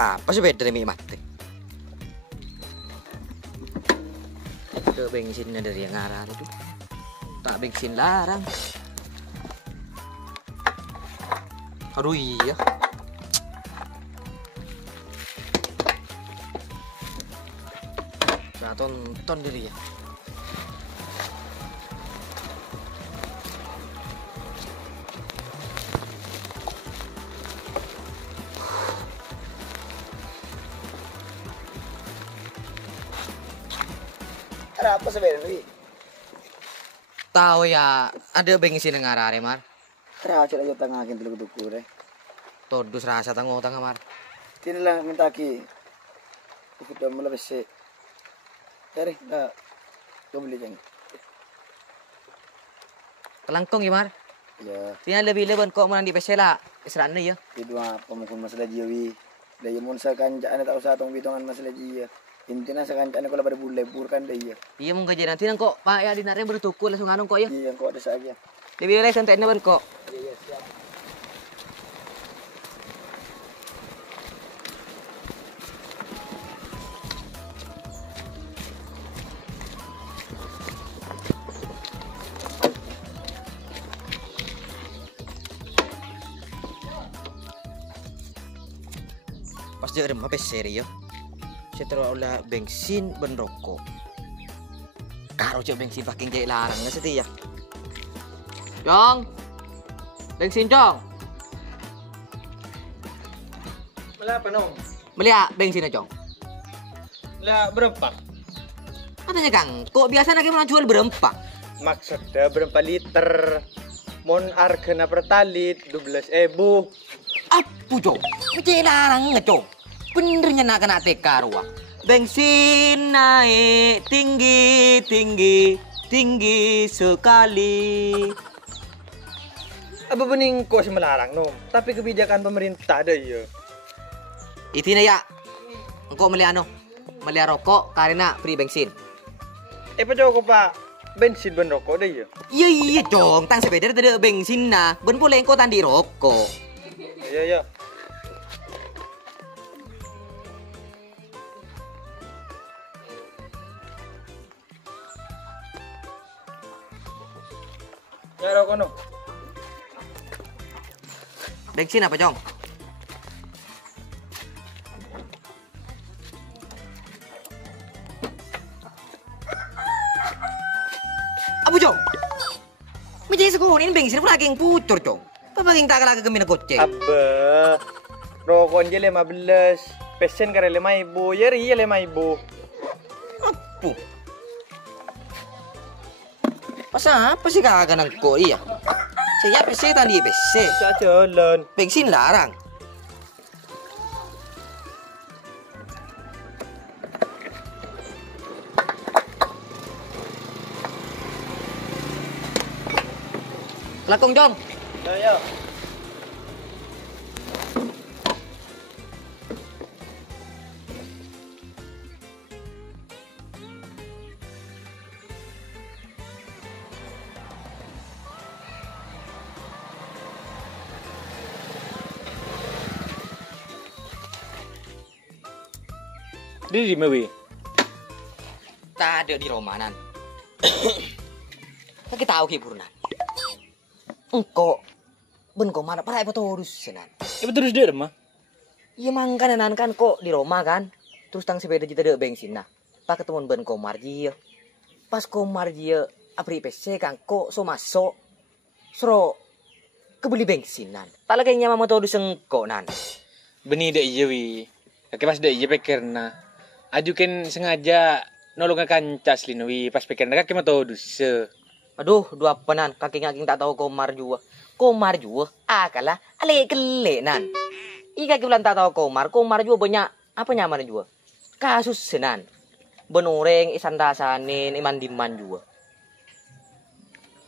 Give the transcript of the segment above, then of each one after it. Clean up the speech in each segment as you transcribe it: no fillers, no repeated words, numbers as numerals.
Apa sih beda demi mati? Ke bensinnya dari yang arah itu. Tak bensin larang. Aduh iya. Saya tonton diri ya. Ada apa sebenarnya? Tahu ya, ada bensin yang arah Mar. Terasa aja tengah akin dulu tuku deh. Todus rasa tanggung tengah Mar. Tinilah minta ki. Udah mulai besi. Cari, dah. Gue beli jeng. Kelangkong ya Mar. Ya, Tina lebih leban kok mana di pesela. Israna ya. itu apa mungkin masalah jiwi. Daya mun sa kancaan tak usah tong bitongan masalah jiwa. Intinya sa kancaan kalau pada lebur kan daya. Iya mau gaji nanti nang kok Pak ya dinarnya bertuku langsung anong kok ya. Iya, kok ada saja. Lebih lagi santai ban kok. Iya, siap. Pas dia remah peseri ya. Setelah olah bensin ben rokok. Karo cok bensin pakai jahit larang nggak setia. Jong, bensin Jong. Malah apa nong? Melihat bensin Jong. Lah berapa? Katanya Kang, kok biasa lagi mau jual berempat? Maksudnya berapa liter? Mon hargana per talit 12.000. Apa Jong? Jahit larang nggak Jong? Benernya nak kena TK ruang. Bensin naik tinggi sekali. Apa bening kok melarang nom? Tapi kebijakan pemerintah ada ya. Itu ya. Engkau melihat melihat rokok karena free bensin. Apa jauh pak? Bensin ben rokok deh ya. Iya dong, tang sepeda ada bensin nah. Ben boleh engkau tandi rokok. Iya. Ya rokok nom. Bensin apa Jong? Apa Jong? Menjadi sekolah ini bensin pun lagi yang pucur Jong. Apa yang tak kalah kemina goceng? Abah, rokok aja 15. Pesen kare 5.000. Ya iya 5.000. Apa? Masa apa sih kagak nangko iya? Saya PC tadi PC. Bisa jalan. Bensin larang. Kelakong Jong. Ya. Di Mewi. Tak ada di Romanan. Kaki tahu hiburan. Engkau ben kau mana para urus senan. Ibu terus dia mah. Iya mangkanan kan kok di Roma kan. Terus tang sepeda kita ada bensin nah. Pak ketemu ben komar dia. Pas komar dia apri PC kan kok so masuk. Sro kebeli bensinan. Tak lagi nyama motor engkau nan. Beni dak iya wi. Kaki pas dak iya pikirna. Aju kan sengaja nolong kancas lino wi pas pikirna kaki mah tahu dusa. Aduh, dua penan kaki ngaking tak tahu komar juga. Komar juga akalah ale kele nan. Ika bulan tak tahu komar juga banyak apa nyaman juga. Kasus senan. Benoreng isan dasanin iman diman juga.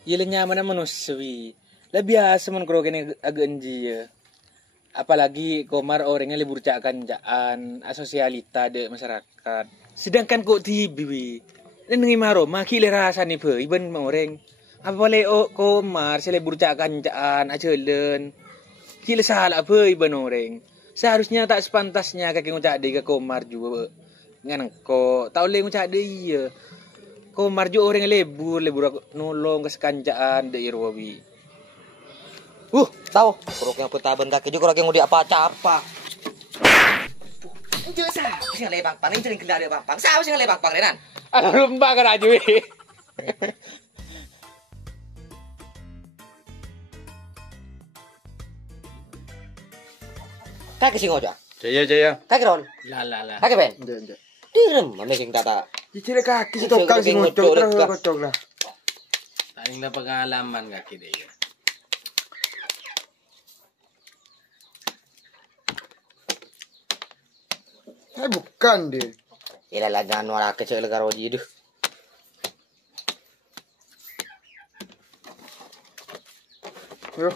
Iya nyaman manusia wi. Lah biasa mun krogen agak enji ya. Apalagi komar orangnya libur cakan-cakan asosialita de masyarakat. Sedangkan kok tibi wi. Nengi maro maki le rasa ni pe iban orang. Apa boleh komar sele libur cakan-cakan acelen. Kila salah pe iban orang. Seharusnya tak sepantasnya kakek ngucak de ke Komar juga. Ngan ko, tak boleh ngucak de iya. Komar juga orang yang lebur aku nolong ke sekancaan de irwawi. Tahu, kurok yang petaban kaki juga kurok yang udah apa-apa. Itu sah, sing lebang pang, ini kena lebang pang. Sah sing lebang pang renan. Lupa kan aja. Kaki sing ojo. Jaya. Kaki rol. Lah. Kaki ben. Jaya. Direm mame sing tata. Cicire kaki si tokang sing ngocok terus kocok lah. Paling lah pengalaman kaki deh. Bukan deh. Ila lagan wala kecil karo jidu. Yo.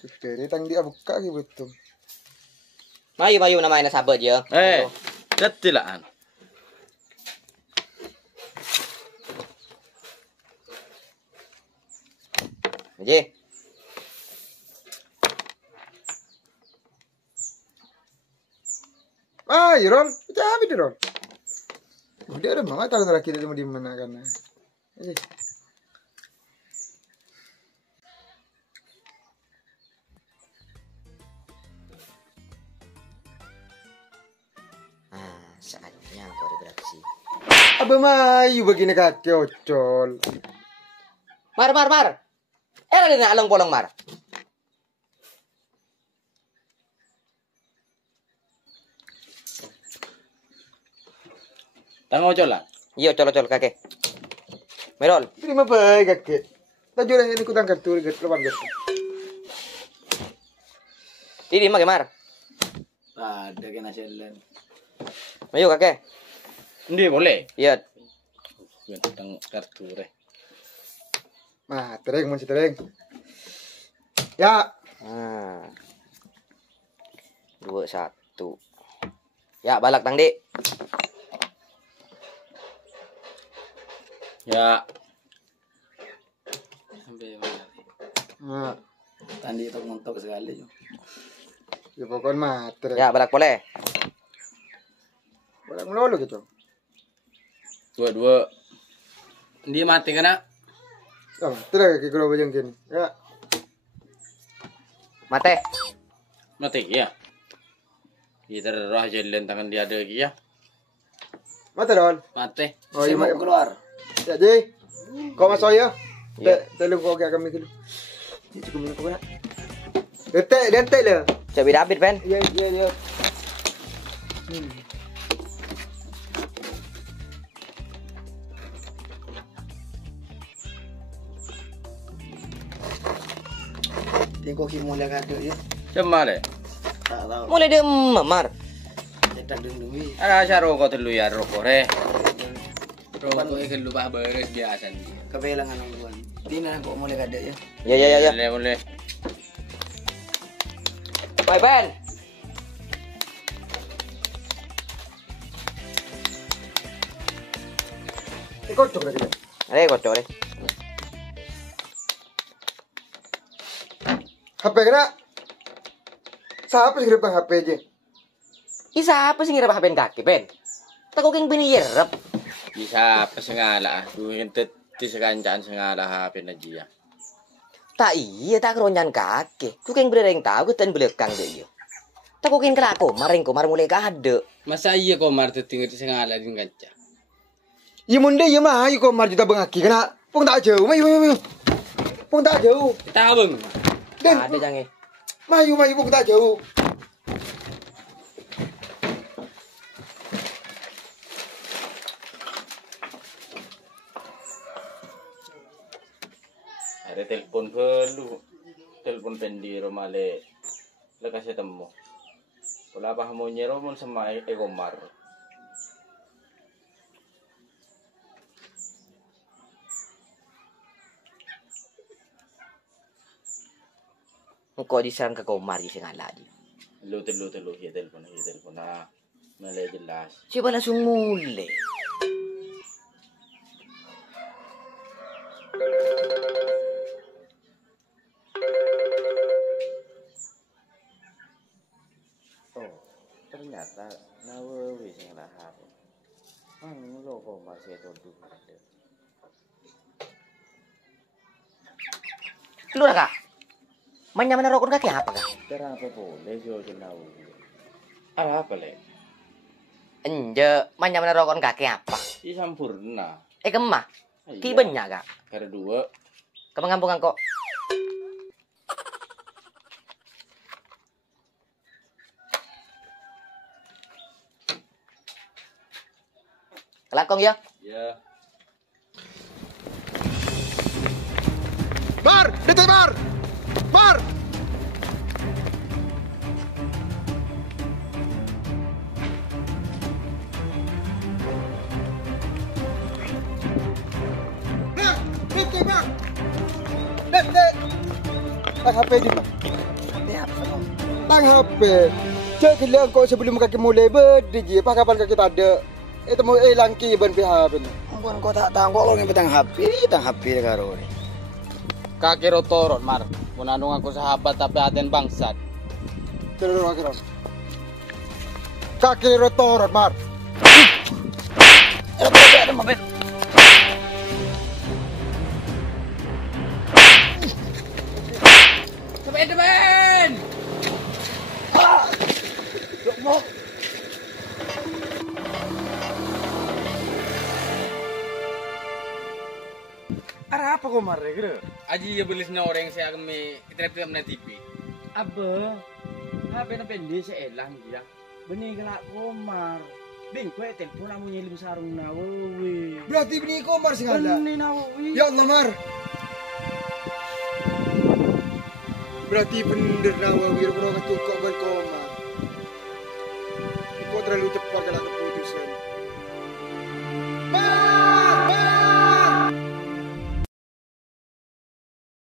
Siftere tang dia buka ki betul. Mayu namanya sahabat je. Jatilaan. Je. Ron, cabi deh Ron. Udah ada mama tahu terakhir itu mau di mana kan? Saatnya kau beraksi. Abah mayu begini kaki ocol. Mar. Era dina along polong mar. Tang ocol lah. Iya col kakek. Merol. Terima baik kaki. Tadi orang ini kutang kartu get lepas get. Ini mah mar. Ada kena selen. Mayu kakek. Ndi boleh. Iya. Tang kartu re. Nah, tereng masih tereng. Ya. 2 1. Ya, balak tang Dik. Ya. Nah, Tadi itu mentok sekali. ya pokoknya mah tereng. Ya, balak boleh. Boleh melulu gitu. 2. Dia mati kena. Oh, tereng kaki kalau bajang gini. Ya. Mate. Mati ya. Kita roh jalan tangan dia ada lagi ya. Mata Ron. Mati. Oh, Saya iya mau keluar. Ya, Ji. Kau masuk ya? Iya. Tolong kau kayak kami dulu. Ji, cukup minum kau nak. Detek lah. Coba David, Ben. Iya. Tengok kimulya kado ya. Cuma deh. Tak tahu. Mulai dia memar. Cetak dendungi. Ada acara rokok telu ya rokok re. Rokok ikan lupa beres biasa nih. Kebelangan orang Tina kok mulai kado ya. Ya. Boleh. Bye, Ben. Ikut coba lagi. Kocok deh. HP kena. Siapa sih ngirim HP aja? Isa apa sih ngira Ben kaki, Ben? Tako king biniyerap. Bisa apa sengala. Duhin teti sekancaan sengala HP na dia. Tak iya tak keronyan kaki. Ku king bereng tahu keten belakang deh iya. Tako king kelako, Komar mulai kade. Masa iya Komar teti ngerti sengala din kanca. Iya munde iya mah ayo kok marjuta bengaki kena. Pung tak jauh, mayu. Pung tak jauh. Kita bang. Den, Ada jange. mayu pung tak jauh. Ada telepon perlu. Telepon pendiro male. Lekas temu. Wala pa mo nyero mo sama Komar. Kok disangka Komar di singala dia. Telu ya telepon na male jelas. Coba langsung mulai. kok masih itu. Lu Kak. Mana rokok kaki apa Kak? Kenapa boleh sih kenal? Apa le? Enje, mana rokok kaki apa? Ini sampurna. Kemah. Iya. Ki banyak Kak. Ada 2. Kamu ngampung kok. Kelakong ya. Ya. Mar, detik Mar. Mar. Mar, detik Mar. Detik. Tang HP je Mar. Tang HP. Cek gila kau sebelum kaki mulai berdiri, apa kapan kaki tak ada. Itu mau hilang ki ban pihak ben. Ampun kau tak tahu kok orang petang HP karo ni. Kaki rotorot mar. Munanung aku sahabat tapi aten bangsat. Terus kaki ron. Kaki rotorot Mar. Ada mobil. Teman-teman. Ada apa kau Mar gitu? Aji ya belisnya orang saya kami kita na TV. Apa? HP na pendek sa elang dia. Benih kelak komar. Bing kue telepon amu nyelim sarung nawawi. Berarti bini kau Mar sing ada. Benih nawawi. Ya Allah Mar. Berarti bener Nawawi kalau ketukok ban kau Mar. Kau terlalu cepat kalau keputusan. Mar.